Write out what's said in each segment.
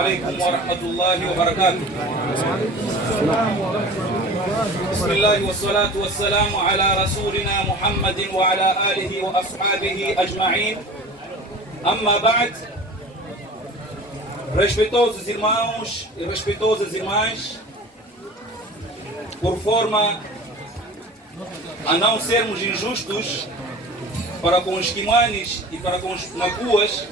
عليكم ورحمة الله وبركاته. بسم الله والصلاة والسلام على رسولنا محمد وعلى آله وأصحابه أجمعين. أما بعد, respeitosos irmãos e respeitosas irmãs, por forma a não sermos injustos para com os quimanes e para com os macuas,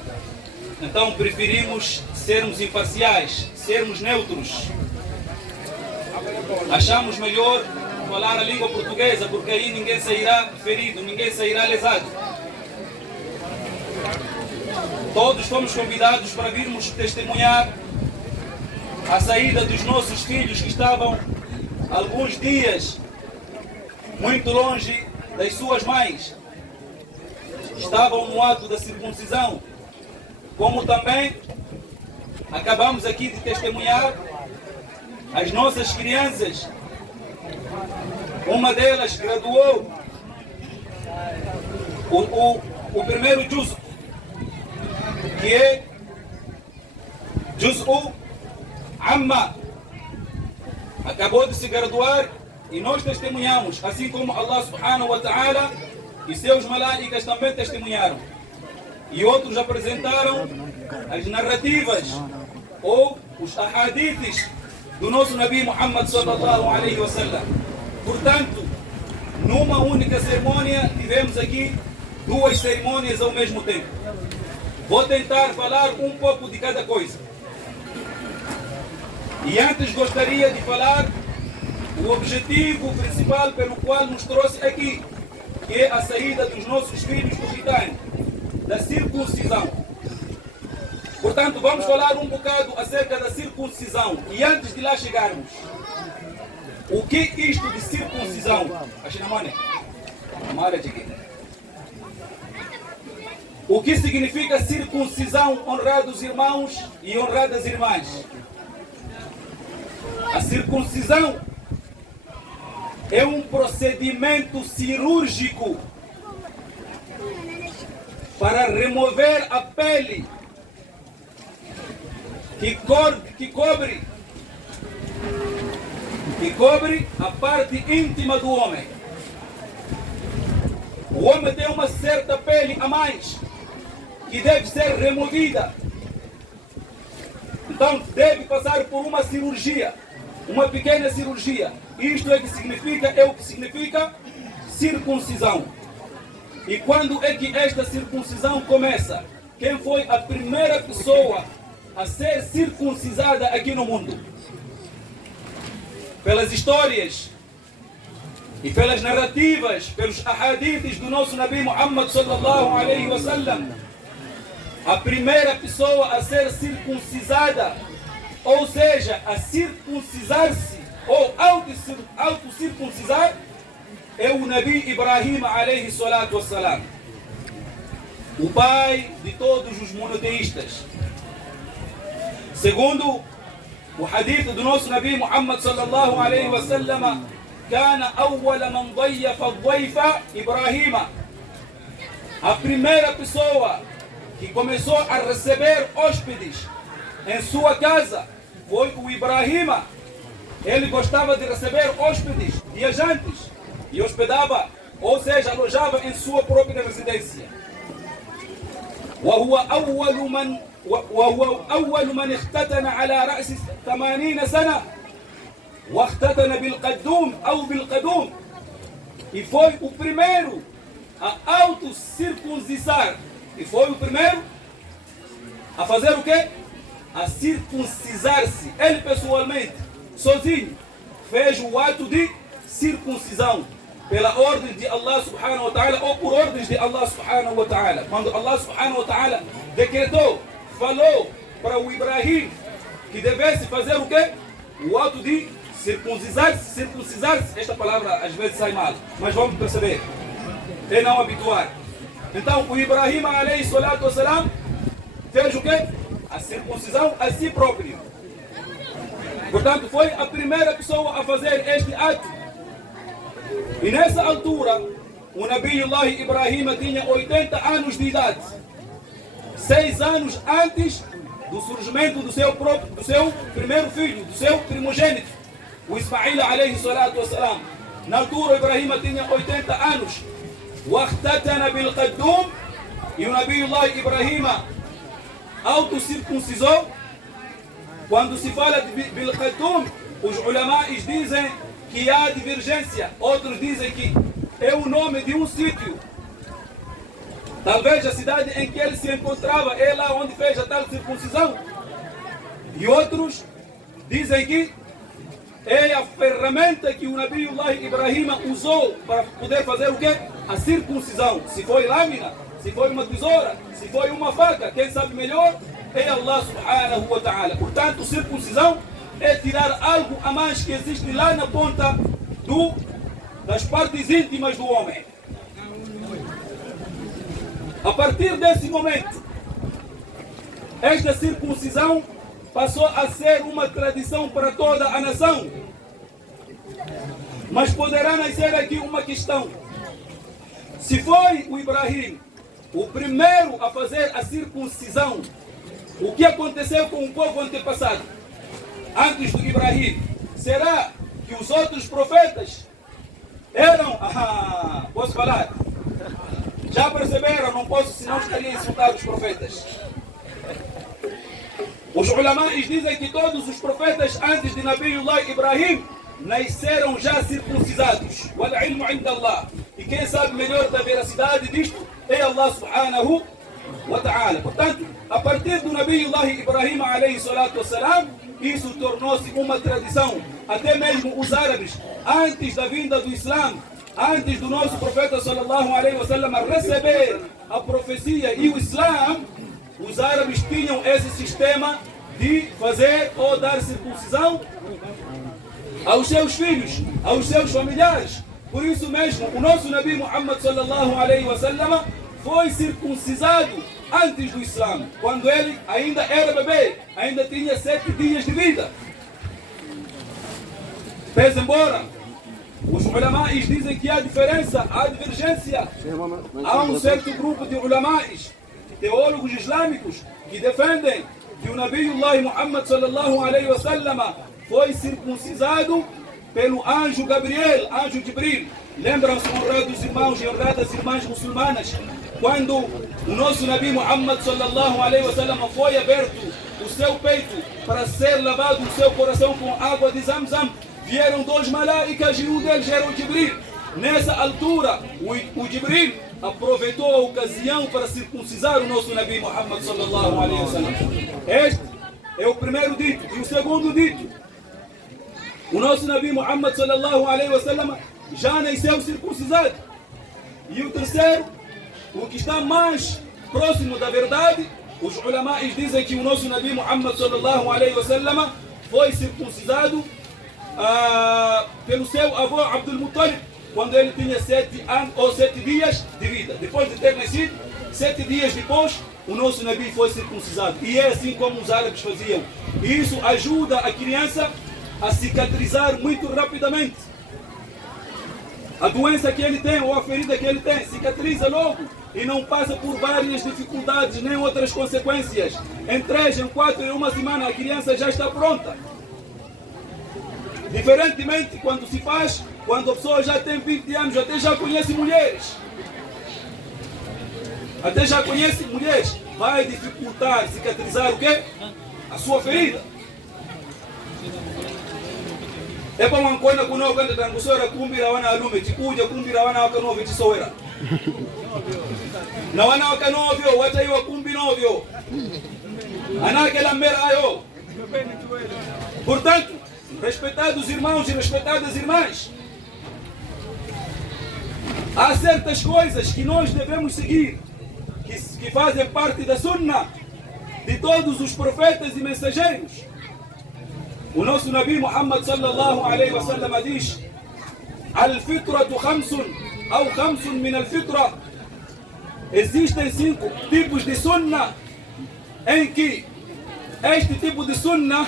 então preferimos sermos imparciais, sermos neutros. Achamos melhor falar a língua portuguesa, porque aí ninguém sairá ferido, ninguém sairá lesado. Todos fomos convidados para virmos testemunhar a saída dos nossos filhos que estavam alguns dias muito longe das suas mães. Estavam no ato da circuncisão, como também acabamos aqui de testemunhar as nossas crianças. Uma delas graduou o primeiro juz, que é Juz'u Amma. Acabou de se graduar e nós testemunhamos, assim como Allah subhanahu wa ta'ala e seus malaicas também testemunharam. E outros apresentaram as narrativas ou os ahadiths do nosso Nabi Muhammad sallallahu alaihi wasallam. Portanto, numa única cerimônia tivemos aqui duas cerimônias ao mesmo tempo. Vou tentar falar um pouco de cada coisa. E antes gostaria de falar o objetivo principal pelo qual nos trouxe aqui, que é a saída dos nossos filhos do Ritano, da circuncisão. Portanto, vamos falar um bocado acerca da circuncisão. E antes de lá chegarmos, o que é isto de circuncisão? O que significa circuncisão, honrados irmãos e honradas irmãs? A circuncisão é um procedimento cirúrgico para remover a pele que cobre a parte íntima do homem. O homem tem uma certa pele a mais que deve ser removida. Então deve passar por uma cirurgia, uma pequena cirurgia. Isto é o que significa circuncisão. E quando é que esta circuncisão começa? Quem foi a primeira pessoa a ser circuncisada aqui no mundo? Pelas histórias e pelas narrativas, pelos ahadiths do nosso Nabi Muhammad sallallahu alaihi wasallam, a primeira pessoa a ser circuncisada, ou seja, a circuncisar-se ou auto-circuncisar, é o Nabi Ibrahim alaihi salatu wassalam, o pai de todos os monoteístas. Segundo o hadith do nosso Nabi Muhammad sallallahu alaihi wasallam, كان أول من ضيف الضيف إبراهيم. A primeira pessoa que começou a receber hóspedes em sua casa foi o Ibrahim. Ele gostava de receber hóspedes, viajantes, e hospedava, ou seja, alojava em sua própria residência. وهو أول من اختتن على رأس 80 سنة واختتن بالقدوم أو بالقدوم. E foi o primeiro a auto-circuncisar. E foi o primeiro a fazer o quê? A circuncisar-se. Ele pessoalmente, sozinho, fez o ato de circuncisão. Pela ordem de Allah subhanahu wa ta'ala ou por ordens de Allah subhanahu wa ta'ala. Quando Allah subhanahu wa ta'ala decretou, falou para o Ibrahim que devesse fazer o quê? O ato de circuncisar-se. Esta palavra às vezes sai mal, mas vamos perceber e não habituar. Então o Ibrahim alayhi salatu wassalam fez o quê? A circuncisão a si próprio. Portanto, foi a primeira pessoa a fazer este ato. E nessa altura, o Nabiullah Ibrahim tinha 80 anos de idade. 6 anos antes do surgimento do seu primeiro filho, do seu primogênito, o Ismail alayhi salatu wassalam. Na altura, Ibrahim tinha 80 anos. واختتن بالقدوم, e o Nabiullah Ibrahim autocircuncisou. Quando se fala de Bilqadum, os ulamais dizem que há divergência. Outros dizem que é o nome de um sítio. Talvez a cidade em que ele se encontrava é lá onde fez a tal circuncisão. E outros dizem que é a ferramenta que o Nabiullah Ibrahim usou para poder fazer o quê? A circuncisão. Se foi lâmina, se foi uma tesoura, se foi uma faca, quem sabe melhor é Allah subhanahu wa ta'ala. Portanto, circuncisão é tirar algo a mais que existe lá na ponta das partes íntimas do homem. A partir desse momento, esta circuncisão passou a ser uma tradição para toda a nação. Mas poderá nascer aqui uma questão. Se foi o Ibrahim o primeiro a fazer a circuncisão, o que aconteceu com o povo antepassado antes do Ibrahim? Será que os outros profetas eram... posso falar? Já perceberam? Não posso, senão estaria a insultar os profetas. Os ulamais dizem que todos os profetas antes de Nabiullah Ibrahim nasceram já circuncisados. Wal ilmu inda Allah. E quem sabe melhor da veracidade disto é Allah subhanahu wa ta'ala. Portanto, a partir do Nabiullah Ibrahim alayhi salatu wassalam, isso tornou-se uma tradição. Até mesmo os árabes, antes da vinda do Islã, antes do nosso profeta sallallahu alayhi wa sallam receber a profecia e o Islã, os árabes tinham esse sistema de fazer ou dar circuncisão aos seus filhos, aos seus familiares. Por isso mesmo, o nosso Nabi Muhammad sallallahu alayhi wa sallam foi circuncisado antes do Islã, quando ele ainda era bebê, ainda tinha 7 dias de vida. Pese embora os ulamais dizem que há diferença, há divergência, há um certo grupo de ulamais, teólogos islâmicos, que defendem que o Nabiullah Muhammad sallallahu alayhi wa sallam foi circuncisado pelo anjo Gabriel, anjo Jibril. Lembram-se, honrados irmãos e honradas irmãs muçulmanas, quando o nosso Nabi Muhammad sallallahu alayhi wa sallam foi aberto o seu peito para ser lavado o seu coração com água de Zamzam, vieram 2 malaicas e um deles era o Jibril. Nessa altura, o Jibril aproveitou a ocasião para circuncisar o nosso Nabi Muhammad sallallahu alayhi wa sallam. Este é o primeiro dito. E o segundo dito, o nosso Nabi Muhammad sallallahu alayhi wa sallam já nasceu circuncisado. E o terceiro, o que está mais próximo da verdade, os ulamais dizem que o nosso Nabi Muhammad sallallahu alayhi wa sallam foi circuncisado pelo seu avô Abdul Muttalib, quando ele tinha 7 anos ou 7 dias de vida. Depois de ter nascido, 7 dias depois, o nosso Nabi foi circuncisado. E é assim como os árabes faziam. E isso ajuda a criança a cicatrizar muito rapidamente. A doença que ele tem ou a ferida que ele tem, cicatriza logo e não passa por várias dificuldades nem outras consequências. Em 3, em 4, em uma semana a criança já está pronta. Diferentemente quando se faz, quando a pessoa já tem 20 anos, até já conhece mulheres. Até já conhece mulheres. Vai dificultar cicatrizar o quê? A sua ferida. É para uma coisa que não canta tanto só era cumbira wana alume, tikuja kumbira wana wakanovi tisowera. Na wana wakanovyo, wataiwa kumbi novyo. Anake la mera ayo. Portanto, respeitados irmãos e respeitadas irmãs, há certas coisas que nós devemos seguir, que fazem parte da sunna de todos os profetas e mensageiros. O nosso Nabi Muhammad sallallahu alayhi wa sallam diz: Al-fitratu khamsun, ou khamsun min al-fitra. Existem 5 tipos de sunna, em que este tipo de sunna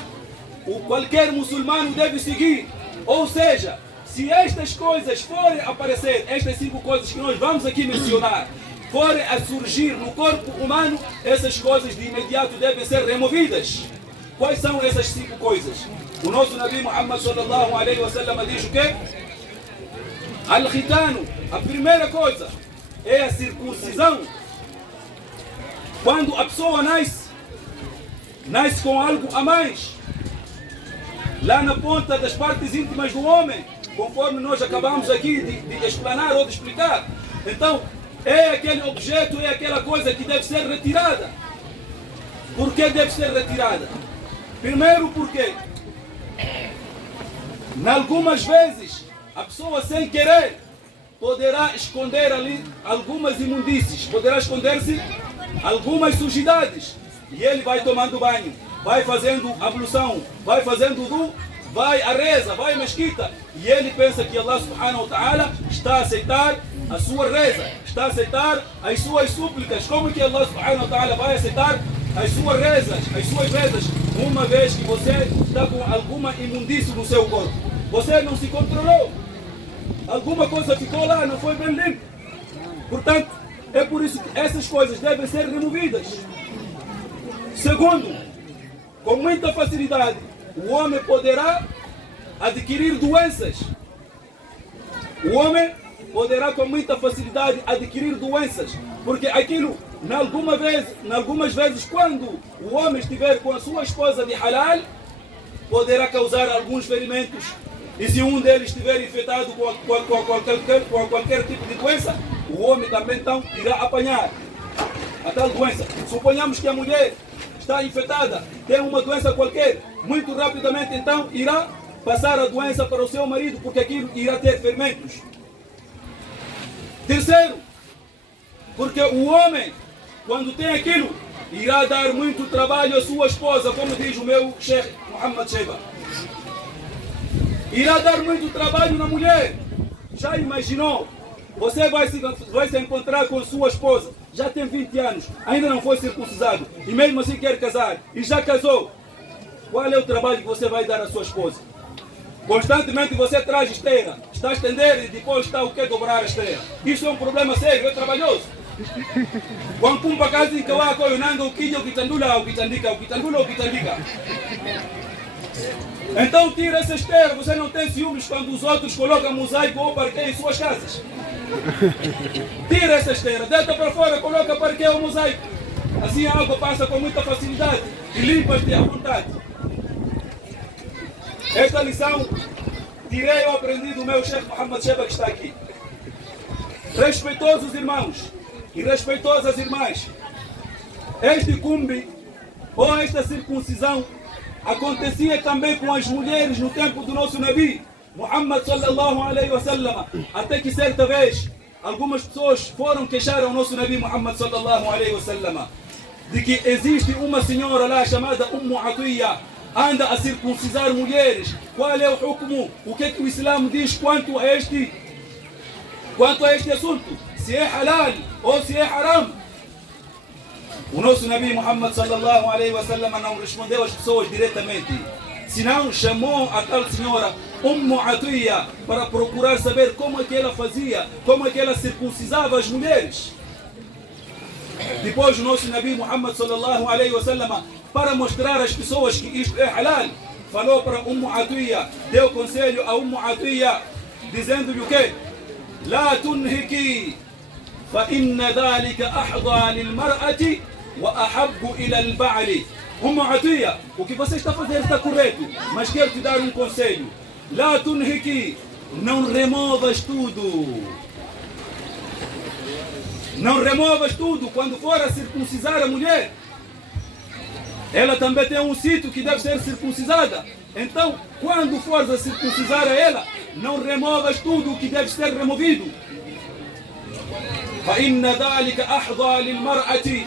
qualquer muçulmano deve seguir. Ou seja, se estas coisas forem aparecer, estas 5 coisas que nós vamos aqui mencionar, forem a surgir no corpo humano, essas coisas de imediato devem ser removidas. Quais são essas 5 coisas? O nosso Nabi Muhammad sallallahu alaihi wasallam diz o quê? Al-Khitanu, a primeira coisa é a circuncisão. Quando a pessoa nasce com algo a mais, lá na ponta das partes íntimas do homem, conforme nós acabamos aqui de explanar ou de explicar. Então, é aquele objeto, é aquela coisa que deve ser retirada. Por que deve ser retirada? Primeiro porque, em algumas vezes, a pessoa sem querer poderá esconder ali algumas imundícies, poderá esconder-se algumas sujidades. E ele vai tomando banho, vai fazendo ablução, vai fazendo wudu, vai à reza, vai à mesquita. E ele pensa que Allah subhanahu wa ta'ala está a aceitar a sua reza, está a aceitar as suas súplicas. Como que Allah subhanahu wa ta'ala vai aceitar as suas rezas, uma vez que você está com alguma imundície no seu corpo? Você não se controlou. Alguma coisa ficou lá, não foi bem limpo. Portanto, é por isso que essas coisas devem ser removidas. Segundo, com muita facilidade, o homem poderá adquirir doenças. O homem poderá com muita facilidade adquirir doenças. Porque aquilo, em algumas vezes, quando o homem estiver com a sua esposa de halal, poderá causar alguns ferimentos. E se um deles estiver infectado com qualquer tipo de doença, o homem também então irá apanhar a tal doença. Suponhamos que a mulher está infectada, tem uma doença qualquer, muito rapidamente então irá passar a doença para o seu marido, porque aquilo irá ter ferimentos. Terceiro, porque o homem, quando tem aquilo, irá dar muito trabalho à sua esposa, como diz o meu Sheikh Muhammad Sheba. Irá dar muito trabalho na mulher. Já imaginou? Você vai se encontrar com sua esposa, já tem 20 anos, ainda não foi circuncisado, e mesmo assim quer casar, e já casou. Qual é o trabalho que você vai dar à sua esposa? Constantemente você traz esteira, está a estender e depois está o que? Dobrar a esteira. Isso é um problema sério, é trabalhoso. Quando kumpa kazi ikawa ko yunanga ukija ukitandula ukitandika. Então tira essa esteira. Você não tem ciúmes quando os outros colocam mosaico ou parquet em suas casas? Tira essa esteira, deita para fora, coloca parquet ou mosaico. Assim a água passa com muita facilidade e limpas-te à vontade. Esta lição tirei ou aprendi do meu Sheikh Muhammad Sheba, que está aqui. Respeitosos irmãos e respeitosas irmãs, este cumbi ou esta circuncisão acontecia também com as mulheres no tempo do nosso Nabi Muhammad sallallahu alaihi wasallam, até que certa vez algumas pessoas foram queixar ao nosso Nabi Muhammad sallallahu alaihi wasallam de que existe uma senhora lá chamada Atiyya, anda a circuncisar mulheres. Qual é o hukmu? O que é que o Islã diz quanto a este assunto? Se é halal ou se é haram? O nosso Nabi Muhammad sallallahu alaihi wasallam não respondeu às pessoas diretamente, senão chamou a tal senhora Atiyya para procurar saber como é que ela fazia, como é que ela circuncisava as mulheres. Depois o nosso Nabi Muhammad sallallahu alaihi wasallam, para mostrar às pessoas que isto é halal, falou para Atiyya, deu conselho a Atiyya, dizendo-lhe o quê? La tunhiki, fa inna dhalika ahda lilmar'ati wa ahabbu ila al-ba'li. Atiyya, o que você está fazendo está correto, mas quero te dar um conselho. La tunhiki, não removas tudo. Não removas tudo. Quando for a circuncisar a mulher, ela também tem um sítio que deve ser circuncisada. Então, quando fores a circuncisar a ela, não removas tudo o que deve ser removido. فَإِنَّ ذَلِكَ أَحْضَى لِلْمَرْأَةِ,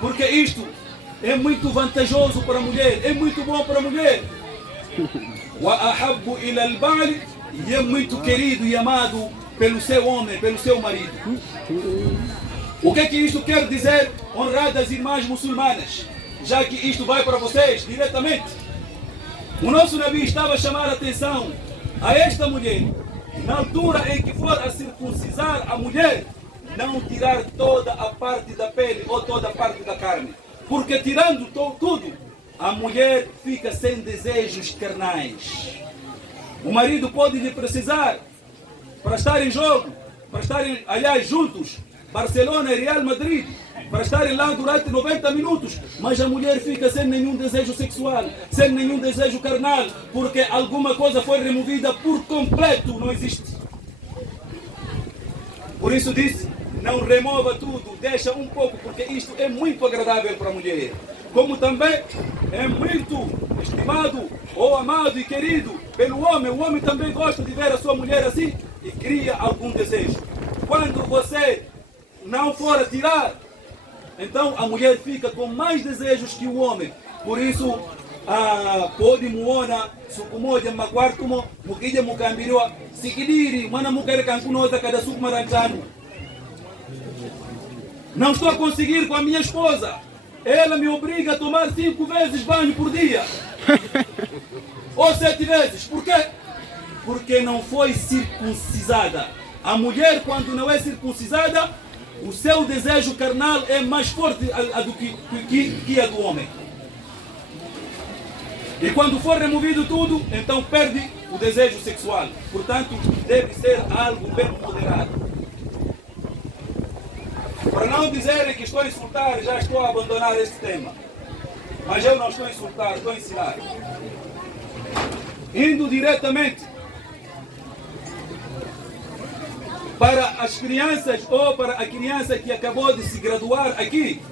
porque isto é muito vantajoso para a mulher, é muito bom para a mulher. وَأَحَبُّ إِلَى الْبَعْلِ, e é muito querido e amado pelo seu homem, pelo seu marido. O que é que isto quer dizer, honradas irmãs muçulmanas? Já que isto vai para vocês diretamente. O nosso Nabi estava a chamar a atenção a esta mulher, na altura em que for a circuncisar a mulher, não tirar toda a parte da pele ou toda a parte da carne. Porque tirando tudo, a mulher fica sem desejos carnais. O marido pode lhe precisar para estar em jogo, para estarem, aliás, juntos, Barcelona e Real Madrid, para estarem lá durante 90 minutos, mas a mulher fica sem nenhum desejo sexual, sem nenhum desejo carnal, porque alguma coisa foi removida por completo, não existe. Por isso disse, não remova tudo, deixa um pouco, porque isto é muito agradável para a mulher. Como também é muito estimado ou amado e querido pelo homem. O homem também gosta de ver a sua mulher assim e cria algum desejo. Quando você não for a tirar, então a mulher fica com mais desejos que o homem. Por isso, pode muona sukumoja makwartumo mukija mukambiriwa sikidiri mwana mukere kankunoza kada suku marantano. Não estou a conseguir com a minha esposa. Ela me obriga a tomar 5 vezes banho por dia. Ou 7 vezes. Por quê? Porque não foi circuncisada. A mulher, quando não é circuncisada, o seu desejo carnal é mais forte do que a do homem. E quando for removido tudo, então perde o desejo sexual. Portanto, deve ser algo bem moderado. Para não dizerem que estou a insultar, já estou a abandonar este tema. Mas eu não estou a insultar, estou a ensinar. Indo diretamente para as crianças ou para a criança que acabou de se graduar aqui,